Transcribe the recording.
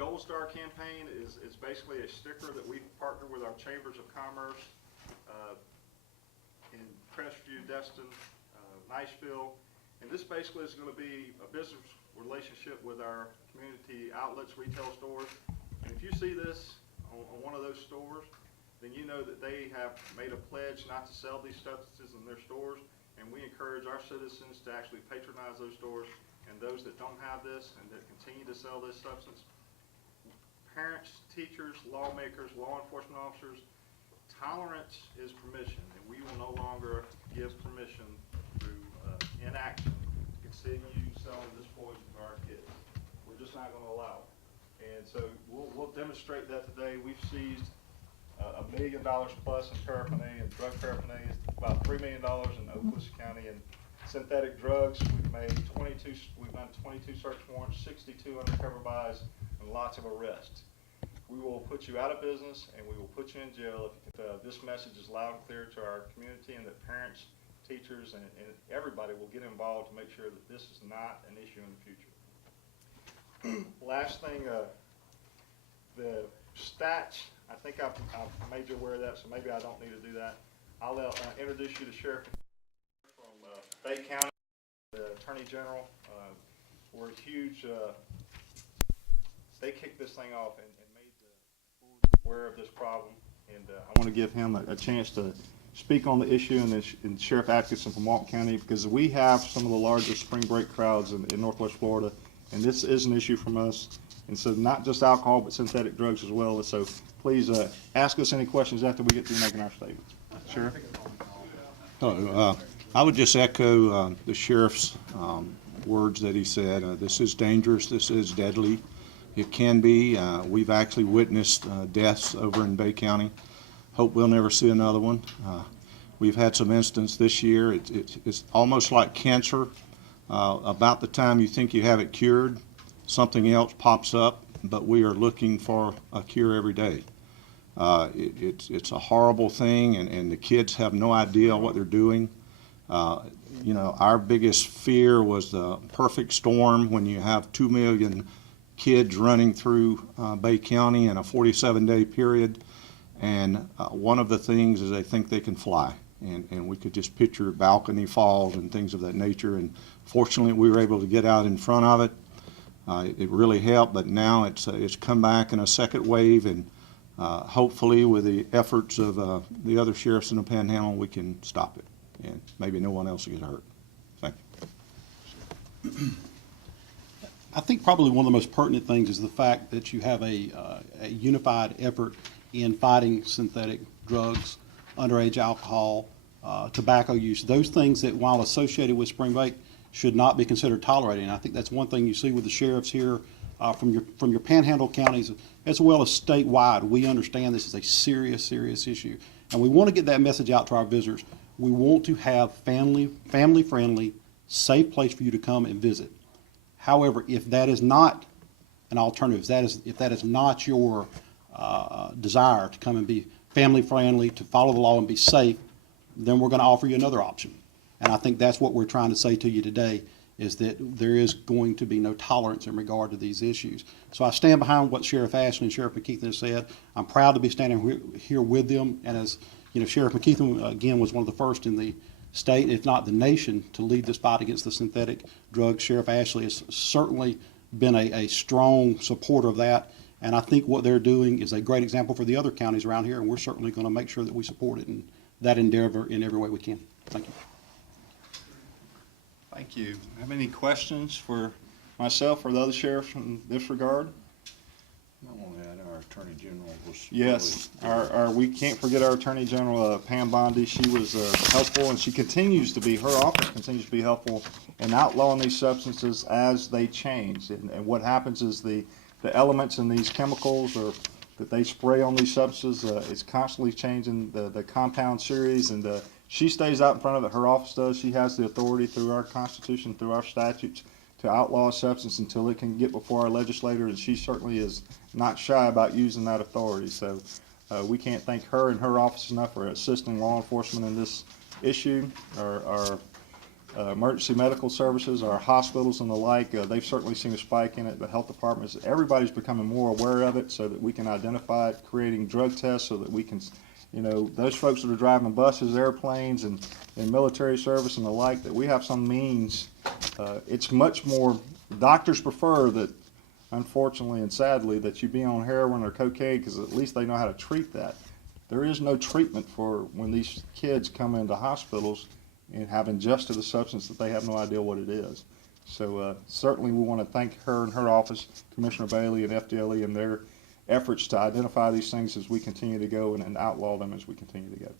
Gold Star campaign is basically a sticker that we partner with our chambers of commerce in Crestview, Destin, Niceville, and this basically is going to be a business relationship with our community outlets, retail stores. And if you see this on one of those stores, then you know that they have made a pledge not to sell these substances in their stores, and we encourage our citizens to actually patronize those stores and those that don't have this and that continue to sell this substance. Parents, teachers, lawmakers, law enforcement officers, tolerance is permission, and we will no longer give permission through inaction to continue selling this poison to our kids. We're just not going to allow it. And so we'll demonstrate that today. We've seized $1 million plus in paraphernalia and drug paraphernalia, about $3 million in Okaloosa County. And synthetic drugs, we've done 22 search warrants, 62 undercover buys, and lots of arrests. We will put you out of business and we will put you in jail if this message is loud and clear to our community, and that parents, teachers, and everybody will get involved to make sure that this is not an issue in the future. Last thing, the stats, I think I've made you aware of that, so maybe I don't need to do that. I'll introduce you to Sheriff from Bay County, the Attorney General. We're huge, they kicked this thing off and made the board aware of this problem. And I want to give him a chance to speak on the issue, and Sheriff Adkinson from Walton County, because we have some of the largest spring break crowds in Northwest Florida, and this is an issue from us. And so not just alcohol, but synthetic drugs as well. So please ask us any questions after we get through making our statements. Sheriff? Hello. I would just echo the sheriff's words that he said. This is dangerous. This is deadly. It can be. We've actually witnessed deaths over in Bay County. Hope we'll never see another one. We've had some instances this year. It's almost like cancer. About the time you think you have it cured, something else pops up, but we are looking for a cure every day. It's a horrible thing, and the kids have no idea what they're doing. You know, our biggest fear was the perfect storm when you have 2 million kids running through Bay County in a 47-day period, and one of the things is they think they can fly, and we could just picture balcony falls and things of that nature, and fortunately we were able to get out in front of it. It really helped, but now it's come back in a second wave, and hopefully with the efforts of the other sheriffs in the Panhandle, we can stop it, and maybe no one else will get hurt. Thank you. I think probably one of the most pertinent things is the fact that you have a unified effort in fighting synthetic drugs, underage alcohol, tobacco use, those things that, while associated with spring break, should not be considered tolerated. And I think that's one thing you see with the sheriffs here from your Panhandle counties as well as statewide. We understand this is a serious, serious issue, and we want to get that message out to our visitors. We want to have family-friendly, safe place for you to come and visit. However, if that is not an alternative, if that is not your desire to come and be family-friendly, to follow the law and be safe, then we're going to offer you another option. And I think that's what we're trying to say to you today, is that there is going to be no tolerance in regard to these issues. So I stand behind what Sheriff Ashley and Sheriff McKeithen has said. I'm proud to be standing here with them. And as you know, Sheriff McKeithen, again, was one of the first in the state, if not the nation, to lead this fight against the synthetic drugs. Sheriff Ashley has certainly been a strong supporter of that. And I think what they're doing is a great example for the other counties around here, and we're certainly going to make sure that we support it in that endeavor in every way we can. Thank you. Thank you. Have any questions for myself or the other sheriffs in this regard? I want to add our Attorney General was Yes, really, we can't forget our Attorney General, Pam Bondi. She was helpful, and she continues to be, her office continues to be helpful in outlawing these substances as they change. And what happens is the elements in these chemicals or that they spray on these substances is constantly changing the compound series, and she stays out in front of it. Her office does. She has the authority through our Constitution, through our statutes, to outlaw a substance until it can get before our legislator, and she certainly is not shy about using that authority. So we can't thank her and her office enough for assisting law enforcement in this issue. Our emergency medical services, our hospitals and the like, they've certainly seen a spike in it. The health departments, everybody's becoming more aware of it so that we can identify it, creating drug tests so that we can, those folks that are driving buses, airplanes, and military service and the like, that we have some means. It's much more, doctors prefer that, unfortunately and sadly, that you be on heroin or cocaine because at least they know how to treat that. There is no treatment for when these kids come into hospitals and have ingested a substance that they have no idea what it is. So certainly we want to thank her and her office, Commissioner Bailey and FDLE, and their efforts to identify these things as we continue to go and outlaw them as we continue to go.